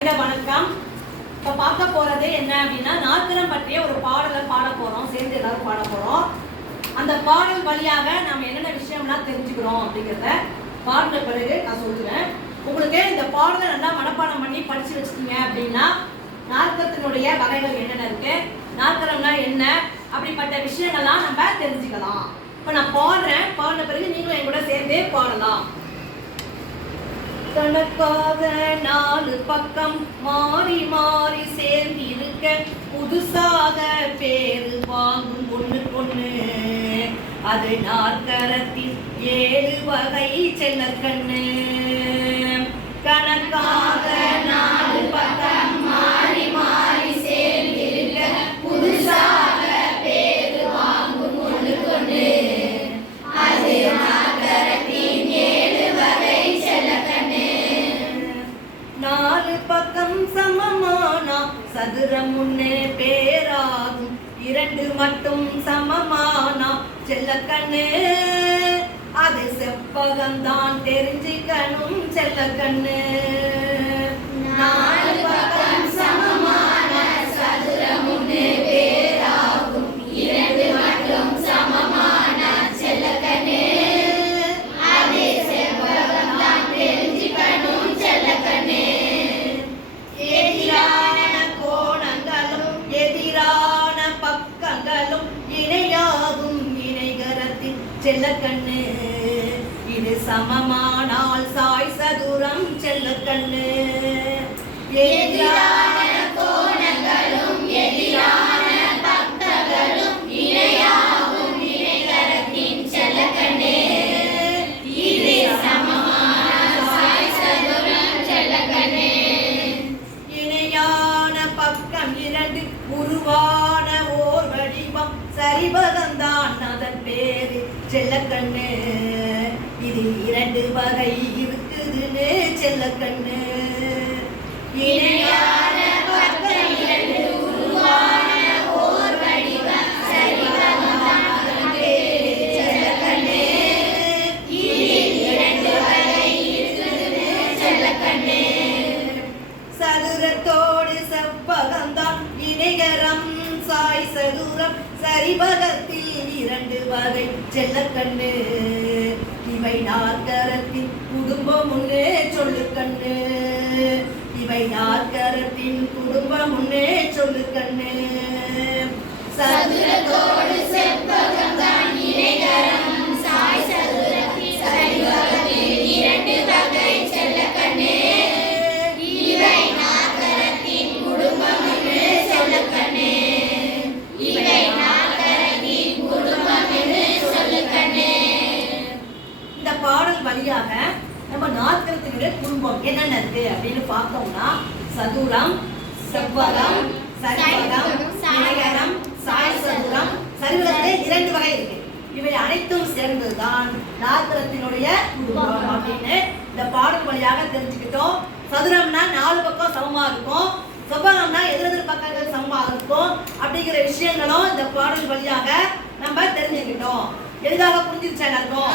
வணக்கம். இப்ப பார்க்க போறது என்ன அப்படின்னா நாற்கரம் பற்றிய ஒரு பாடலை பாட போறோம். சேர்ந்து எல்லாரும் பாட போறோம். அந்த பாடல் வழியாக நம்ம என்னென்ன விஷயம்லாம் தெரிஞ்சுக்கிறோம் அப்படிங்கிறத பாடின பிறகு நான் சொல்லுவேன். உங்களுக்கு இந்த பாடலை நல்லா மனப்பாடம் பண்ணி படிச்சு வச்சுட்டீங்க அப்படின்னா நாற்கரத்தினுடைய வகைகள் என்னென்ன இருக்கு, நாற்கரம்னா என்ன, அப்படிப்பட்ட விஷயங்கள்லாம் நம்ம தெரிஞ்சுக்கலாம். இப்ப நான் பாடுறேன். பாடின பிறகு நீங்களும் என் கூட சேர்ந்தே பாடலாம். கணக்காக 4 பக்கம் மாறி மாறி சேர்ந்திருக்க புதுசாக பேரு வாங்கும் ஒண்ணுக்கொண்ணு. அது நாற்கரத்தின் 7 வகை செல்லக்கண்ணு. கணக்காக 4 பக்கம் மாறி மாறி சேர்ந்திருக்க புதுசாக பேரு வாங்கும் ஒண்ணுக்கொண்ணு. அது நாற்கரத்தின் 7 வகை செல்லக்கண்ணு. 4 பக்கம் சமமானா சதுரம் முன்னே பேராகும். 2 மட்டும் சமமானா செல்லக்கண்ணு. அது செப்பகம்தான் தெரிஞ்சுக்கணும் செல்லக்கண்ணு. 4 பக்கம் சமமான சதுரம் முன்னே பேராகும். 2 மட்டும் சமமான செல்லக்கண்ணு. அது செப்பகம்தான் தெரிஞ்சுக்கணும் செல்லக்கண்ணு. எதிரான கோணங்களும் எதிரான பக்கங்களும் இணையாகும் இணைகரத்தின் செல்லக்கண்ணு. இது சமமானால் சாய் சதுரம் செல்லக்கண்ணு. எதிரான கோணங்களும் எதிரான பக்கங்களும் இணையாகும் இணைகரத்தின் செல்லக்கண்ணு. இது சமமானால் சாய் சதுரம் செல்லக்கண்ணு. இணையான பக்கம் 2 உருவான ஓர் வடிவம் சரிபகம்தான் அதன் பேரு செல்லக்கண்ணு. இது 2 வகை இருக்குதுன்னு செல்லக்கண்ணு. இணையான பக்கம் 2 உருவான ஓர் வடிவம் சரிபகம்தான் அதன் பேரு செல்லக்கண்ணு. இது 2 வகை இருக்குதுன்னு செல்லக்கண்ணு. சதுரத்தோடு செவ்வகம்தான் இணைகரம் சாய் சதுரம் சரிபகத்தில் 2 வகை செல்லக்கண்ணு. இவை நாற்கரத்தின் குடும்பம் முன்னே சொல்லுக்கண்ணு. இவை நாற்கரத்தின் குடும்பம் முன்னே சொல்லுக்கண்ணு. சதுரத்தோடு செவ்வகம்தான் இணைகரம் சாய் சதுரத்தில் சரிபகத்தில் 2 வகை செல்லக்கண்ணு. இவை நாற்கரத்தின் குடும்பம் என்று சொல்லுக்கண்ணு. இவை நாற்கரத்தின் குடும்பம் என்று சொல்லுக்கண்ணு. இந்த பாடல் வழியாக நம்ம நாற்கரத்தினுடைய குடும்பம் என்னென்ன இருக்கு அப்படின்னு பார்த்தோம்னா சதுரம், செவ்வகம், சரிபகம், இணைகரம், சாய் சதுரம். சரிபகத்திலே 2 வகை இருக்கு. இவை அனைத்தும் சேர்ந்ததுதான் நாற்கரத்தினுடைய குடும்பம் அப்படின்னு இந்த பாடல் வழியாக தெரிஞ்சுக்கிட்டோம். சதுரம்னா 4 பக்கம் சமமா இருக்கும், செவ்வகம்னா எதிரெதிர் பக்கங்கள் சமமா இருக்கும். அப்படிங்கிற விஷயங்களும் இந்த பாடல் வழியாக நம்ம தெரிஞ்சுக்கிட்டோம். எளிதாக புரிஞ்சிருச்சா எல்லாருக்கும்?